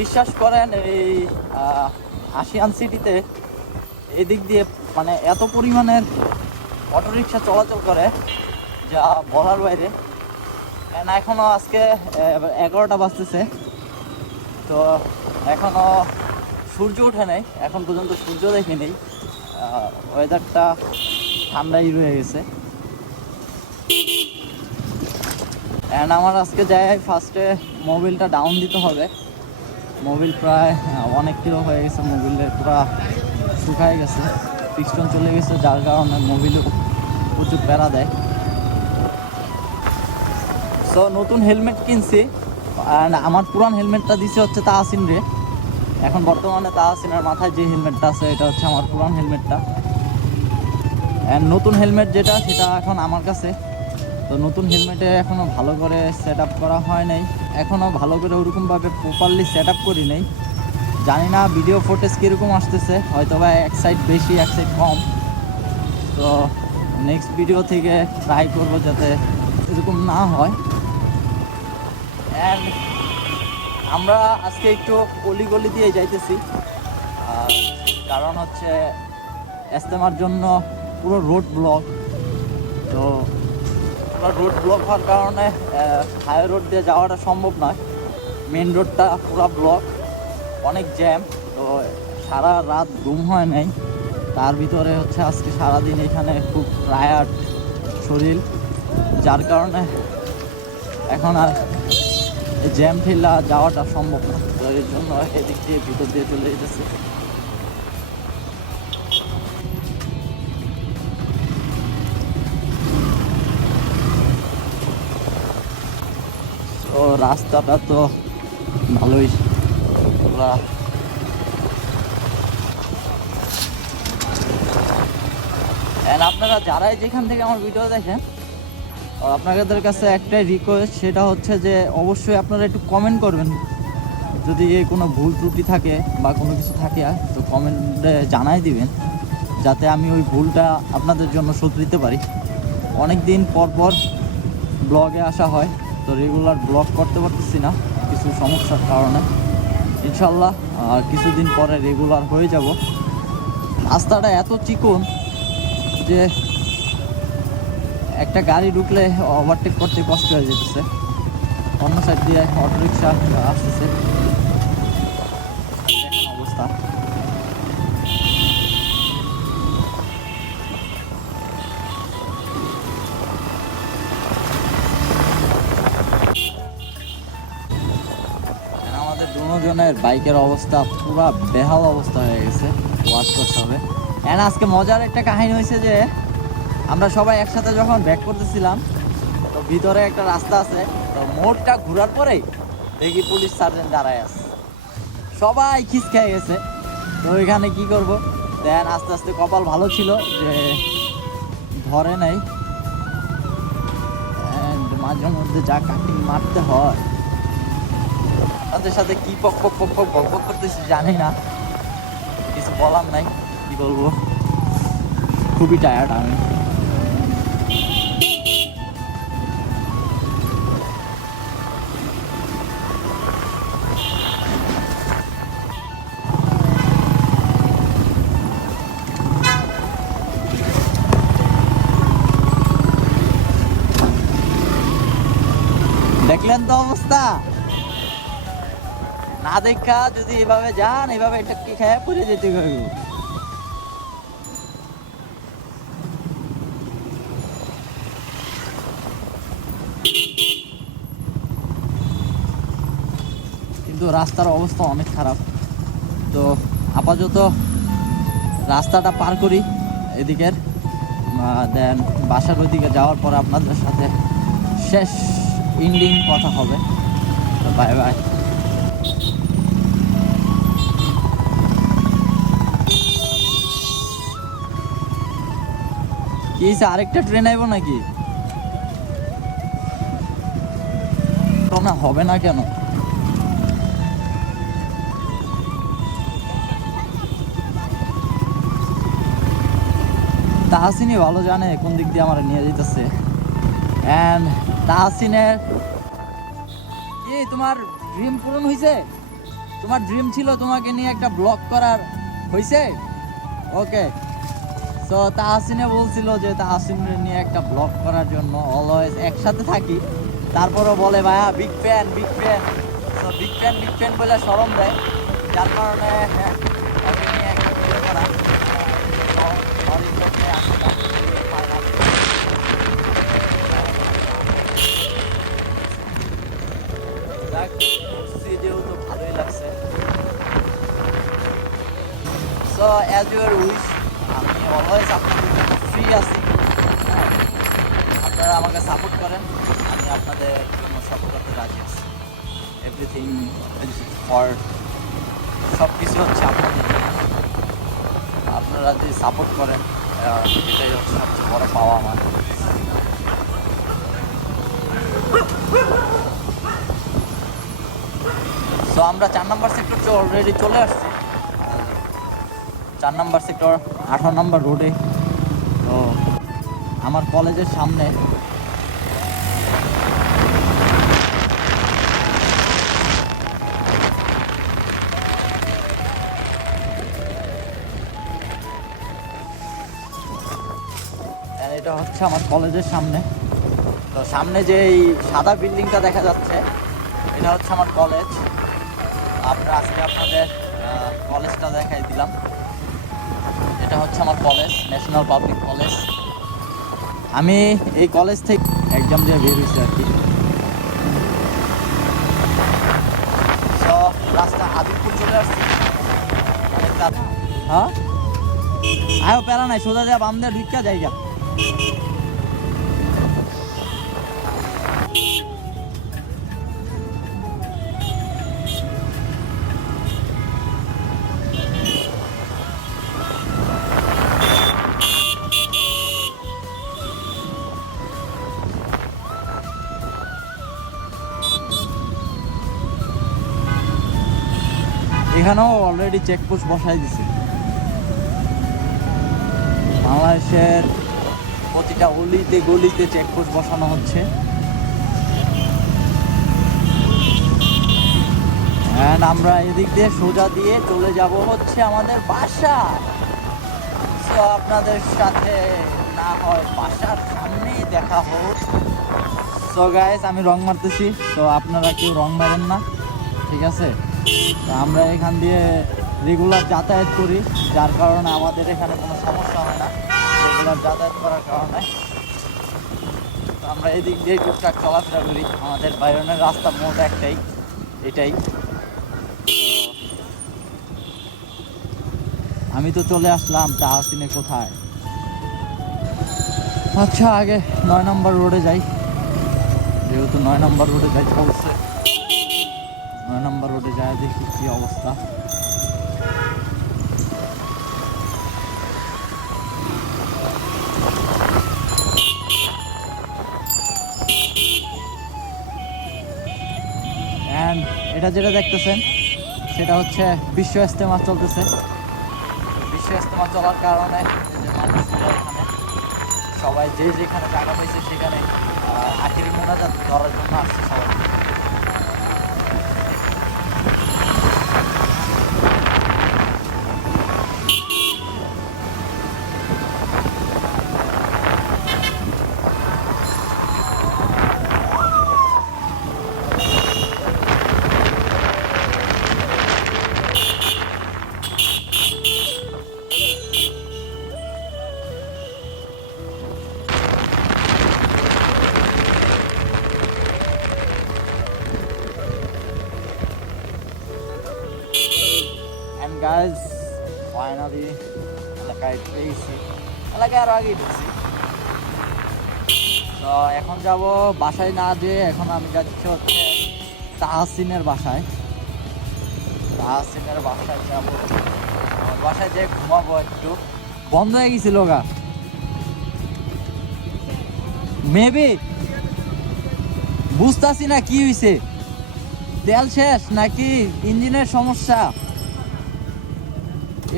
বিশ্বাস করেন এই আশিয়ান সিটিতে এদিক দিয়ে মানে এত পরিমাণের অটোরিকশা চলাচল করে যা বলার বাইরে। And এখনও আজকে এগারোটা বাজতেছে। তো এখনও সূর্য ওঠে নাই, এখন পর্যন্ত সূর্য দেখি নেই ওয়েদারটা ঠান্ডাই রয়ে গেছে। অ্যান্ড আমার আজকে যাই ফার্স্টে মোবিলটা ডাউন দিতে হবে। মোবিল প্রায় অনেক কিলো হয়ে গেছে মোবিলের পুরো শুকায় গেছে। পিস্টন চলে গেছে, যার কারণে মোবিলও প্রচুর প্যারা দেয়। সো নতুন হেলমেট কিনছি অ্যান্ড আমার পুরান হেলমেটটা দিছে হচ্ছে তাহসিন রে। এখন বর্তমানে তাহসিনের মাথায় যে হেলমেটটা আছে, এটা হচ্ছে আমার পুরান হেলমেটটা অ্যান্ড নতুন হেলমেট যেটা, সেটা এখন আমার কাছে। তো নতুন হেলমেটে এখনও ভালো করে সেট করা হয় নাই। এখনও ভালো করে ওরকমভাবে প্রপারলি সেট করি নাই। জানি না ভিডিও ফুটেজ কীরকম আসতেছে হয়তো বা এক সাইড বেশি, এক সাইড কম। তো নেক্সট ভিডিও থেকে ট্রাই করব যাতে এরকম না হয়। অ্যান্ড আমরা আজকে একটু গলি গলি দিয়ে যাইতেছি। কারণ হচ্ছে, এস্তেমার জন্য পুরো রোড ব্লক তো পুরো রোড ব্লক হওয়ার কারণে হাই রোড দিয়ে যাওয়াটা সম্ভব নয়। মেন রোডটা পুরো ব্লক অনেক জ্যাম তো সারা রাত ঘুম হয় নাই। তার ভিতরে হচ্ছে আজকে সারাদিন এখানে খুব টায়ার্ড শরীর, যার কারণে এখন আর জ্যাম ঠেলা যাওয়াটা সম্ভব না তো এর জন্য এদিক দিয়ে ভিতর দিয়ে চলে যেতেছে। রাস্তাটা তো ভালোই। আপনারা যারাই যেখান থেকে আমার ভিডিও দেখেন আপনাদের কাছে একটাই রিকোয়েস্ট সেটা হচ্ছে যে অবশ্যই আপনারা একটু কমেন্ট করবেন। যদি কোনো ভুল ত্রুটি থাকে বা কোনো কিছু থাকে, তো কমেন্টে জানাই দিবেন, যাতে আমি ওই ভুলটা আপনাদের জন্য শোধ দিতে পারি। অনেক দিন পর পর ব্লগে আসা হয়। তো রেগুলার ব্লগ করতে পারতেছি না কিছু সমস্যার কারণে। ইনশাল্লাহ আহ, কিছুদিন পরে রেগুলার হয়ে যাব। রাস্তাটা এত চিকন যে একটা গাড়ি ঢুকলে ওভারটেক করতে কষ্ট হয়ে যেতেছে। অন্য সাইড দিয়ে অটোরিক্সা আসতেছে। অবস্থা। দুজনের বাইকের অবস্থা পুরো বেহাল অবস্থা হয়ে গেছে, ওয়াশ করতে হবে। এন্ড আজকে মজার একটা কাহিনী হয়েছে যে, আমরা সবাই একসাথে যখন ব্যাক করতেছিলাম, তো ভিতরে একটা রাস্তা আছে, তো মোড়টা ঘোরার পরেই দেখি পুলিশ সার্জেন্ট দাঁড়ায় আছে। সবাই খিস খেয়ে গেছে, তো ওইখানে কি করব? দেন আস্তে আস্তে কপাল ভালো ছিল যে ধরে নাই। মাঝে মধ্যে যা কাটিং মারতে হয় তাদের সাথে কি পক পক পক পক বক করতেছি জানি না। কিছু বলার নাই, কি বলব? খুবই টায়ার্ড আমি। দেখা যদি এভাবে যান, এভাবে খেয়ে? পড়ে যেতে কিন্তু রাস্তার অবস্থা অনেক খারাপ। তো আপাতত রাস্তাটা পার করি এদিকের। দেন বাসার ওইদিকে যাওয়ার পর আপনাদের সাথে শেষ ইন্ডিং কথা হবে। বাই বাই কি হয়েছে আরেকটা ট্রেন আইব নাকি? না, হবে না কেন? তাহাসিনই ভালো জানে কোন দিক দিয়ে আমার নিয়ে যেতেছে অ্যান্ড তাহাসিনের কি তোমার ড্রিম পূরণ হয়েছে তোমার ড্রিম ছিল তোমাকে নিয়ে একটা ব্লগ করার। হয়েছে ওকে তো তাহসিনে বলছিল যে তাহসিনের নিয়ে একটা ব্লগ করার জন্য অলওয়েজ একসাথে থাকি। তারপরও বলে ভাইয়া বিগ ফ্যান বিগ ফ্যান তো বিগ ফ্যান বিগ ফ্যান বলে সরম দেয়। যার কারণে হ্যাঁ, ওকে নিয়ে। যাক, ঘুরছি যেহেতু ভালোই লাগছে। সো অ্যাজ ইউর উইশ আমি অলওয়েজ আপনাদের ফ্রি আছি আপনারা আমাকে সাপোর্ট করেন আমি আপনাদের সব করতে রাজি আছি এভরিথিং ফর সব কিছু হচ্ছে আপনাদের আপনারা যদি সাপোর্ট করেন এটাই হচ্ছে সবচেয়ে বড় পাওয়া আমার সো আমরা চার নাম্বার সেক্টর অলরেডি চলে আসছি। চার নম্বর সেক্টর আঠারো নম্বর রোডে তো আমার কলেজের সামনে এটা হচ্ছে আমার কলেজের সামনে। তো সামনে যে এই সাদা বিল্ডিংটা দেখা যাচ্ছে, এটা হচ্ছে আমার কলেজ। আমরা আজকে আপনাদের কলেজটা দেখাই দিলাম। এটা হচ্ছে আমার কলেজ ন্যাশনাল পাবলিক কলেজ আমি এই কলেজ থেকে এক্সাম দিয়ে বের হয়েছি আর কি। রাস্তা আদিপুর চলে আসছি। হ্যাঁ? আয়ো পেলা নাই, সোজা যা বাম দিয়ে ঢুকা জায়গা এখানেও অলরেডি চেকপোস্ট বসাই দিছে। বাংলাদেশের প্রতিটা অলিতে গলিতে চেকপোস্ট বসানো হচ্ছে। আমরা এদিক দিয়ে সোজা দিয়ে চলে যাব হচ্ছে আমাদের বাসা। তো আপনাদের সাথে না হয় বাসার সামনেই দেখা হোক। সো গাইস আমি রং মারতেছি। তো আপনারা কেউ রং মারেন না। ঠিক আছে? আমরা এখান দিয়ে রেগুলার যাতায়াত করি, যার কারণে আমাদের এখানে কোনো সমস্যা হয় না। রেগুলার যাতায়াত করার কারণে। আমরা এদিক দিয়ে টুকটাক চলাফেরা করি। আমাদের বাইরনের রাস্তা মোট একটাই, এটাই। আমি তো চলে আসলাম তাহসিনে কোথায়? আচ্ছা আগে নয় নম্বর রোডে যাই। যেহেতু নয় নম্বর রোডে যাই চলছে নম্বর রোডে যায়, দেখি কি অবস্থা। এটা যেটা দেখতেছেন, সেটা হচ্ছে বিশ্ব ইস্তেমা চলতেছে। বিশ্ব ইস্তেমা চলার কারণে সবাই যে যেখানে জায়গা পাইছে সেখানে আখেরি মোনাজাত করার জন্য আসছে সবাই। তো এখন যাব বাসায় না যেয়ে এখন আমি যাচ্ছি হচ্ছে তাহসিনের বাসায়। তাহসিনের বাসায় যাব। বাসায় যেয়ে ঘুমাবো একটু। বন্ধ হয়ে গেছিল গা। মেবি। বুঝতাছি না কি হয়েছে তেল শেষ নাকি ইঞ্জিনের সমস্যা?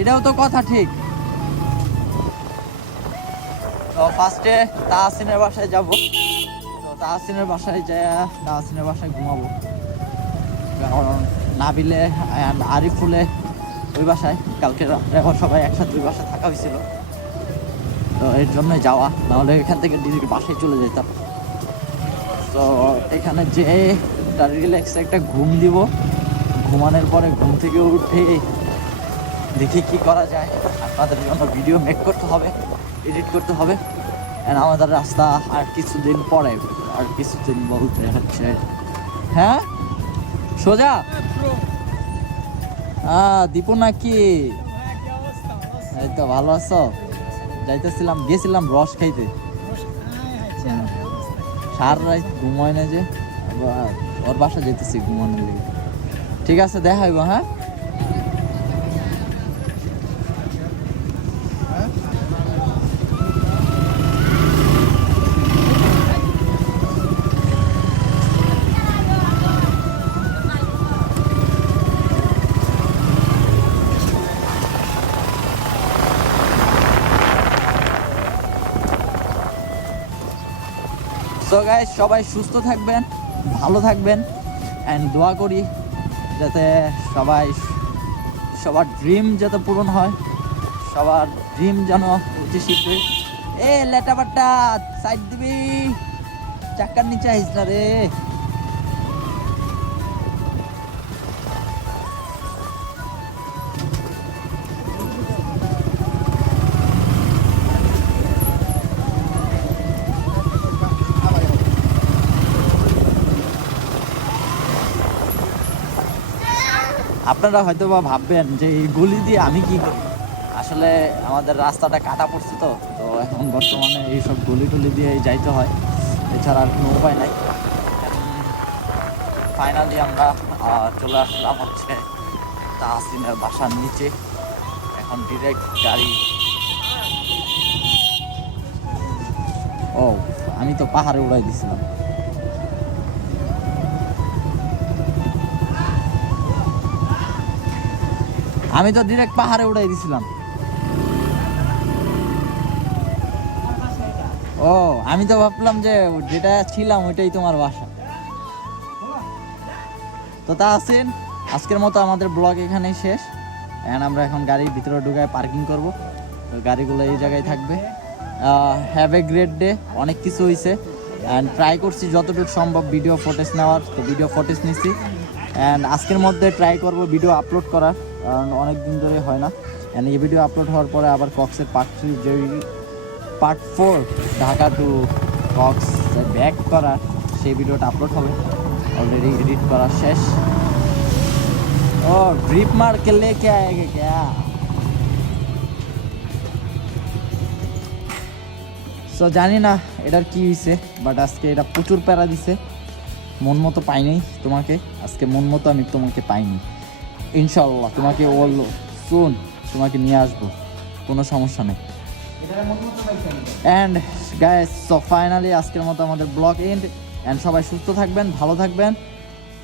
এটাও তো কথা ঠিক। ফার্স্টে তাহসিনের বাসায় যাব। তো তাহসিনের বাসায় যায় তাহসিনের বাসায় ঘুমাবো। কারণ নাবিলে আরিফুলে ওই বাসায়। কালকে রাত্রে সবাই একসাথে ওই বাসায় থাকা হয়েছিল। তো এর জন্যই যাওয়া। নাহলে এখান থেকে ডিরেক্ট বাসায় চলে যেতাম। তো এখানে যে রিল্যাক্স একটা ঘুম দিব। ঘুমানোর পরে ঘুম থেকে উঠে দেখি কি করা যায়। আপনাদের জন্য ভিডিও মেক করতে হবে এডিট করতে হবে। আমাদের রাস্তা আর কিছুদিন পরে, আর কিছুদিন বলতে হচ্ছে হ্যাঁ? সোজা? দীপু নাকি? এই তো ভালো আছো? যাইতেছিলাম, গেছিলাম রস খাইতে। সার রাত ঘুমায় না যে ওর বাসা যেতেছি ঘুমানোর ঠিক আছে, দেখা হইব হ্যাঁ? গাইস সবাই সুস্থ থাকবেন, ভালো থাকবেন অ্যান্ড দোয়া করি যাতে সবাই, সবার ড্রিম যাতে পূরণ হয়, সবার ড্রিম যেন অতি শীঘ্রই। এ লেটা বাট্টা সাইড দিবি। চাকার নিচে আইস না রে। আপনারা হয়তো বা ভাববেন যে এই গলি দিয়ে আমি কি করি? আসলে আমাদের রাস্তাটা কাটা পড়ছে তো তো এখন বর্তমানে এইসব গলি টলি দিয়ে যাইতে হয়। এছাড়া আর কোনো উপায় নাই। ফাইনালি আমরা চলে আসলাম হচ্ছে তাহসিনের বাসার নিচে। এখন ডিরেক্ট গাড়ি। ও, আমি তো পাহাড়ে উড়াই দিছিলাম। আমি তো ডিরেক্ট পাহাড়ে উড়াই দিছিলাম। ও, আমি তো ভাবলাম যে যেটা ছিলাম ওইটাই তোমার বাসা। তো তা আছেন, আজকের মতো আমাদের ব্লগ এখানেই শেষ। অ্যান্ড আমরা এখন গাড়ির ভিতরে ঢুকায় পার্কিং করব। তো গাড়িগুলো এই জায়গায় থাকবে। হ্যাভ এ গ্রেট ডে অনেক কিছু হয়েছে অ্যান্ড ট্রাই করছি যতটুকু সম্ভব ভিডিও ফুটেজ নেওয়ার। তো ভিডিও ফুটেজ নিছি। অ্যান্ড আজকের মধ্যে ট্রাই করব ভিডিও আপলোড করার। কারণ অনেক দিন ধরে হয় না অ্যান্ড এই ভিডিও আপলোড হওয়ার পরে আবার কক্সের পার্ট থ্রি যে part four Dhaka to Cox back করা সেই ভিডিওটা আপলোড হবে অলরেডি এডিট করা শেষ ও ড্রিপ मार के लेके आएगा क्या সো জানি না এটার কি হয়েছে বাট আজকে এটা প্রচুর প্যারা দিছে মন মতো পাইনি তোমাকে আজকে মন মতো আমি তোমাকে পাইনি ইনশাল্লাহ তোমাকে বলল, শুন, তোমাকে নিয়ে আসব, কোনো সমস্যা নেই। অ্যান্ড গাইস সো ফাইনালি আজকের মতো আমাদের ব্লগ এন্ড অ্যান্ড সবাই সুস্থ থাকবেন, ভালো থাকবেন।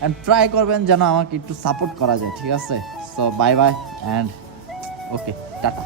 অ্যান্ড ট্রাই করবেন যেন আমাকে একটু সাপোর্ট করা যায়, ঠিক আছে? So bye bye and okay tata.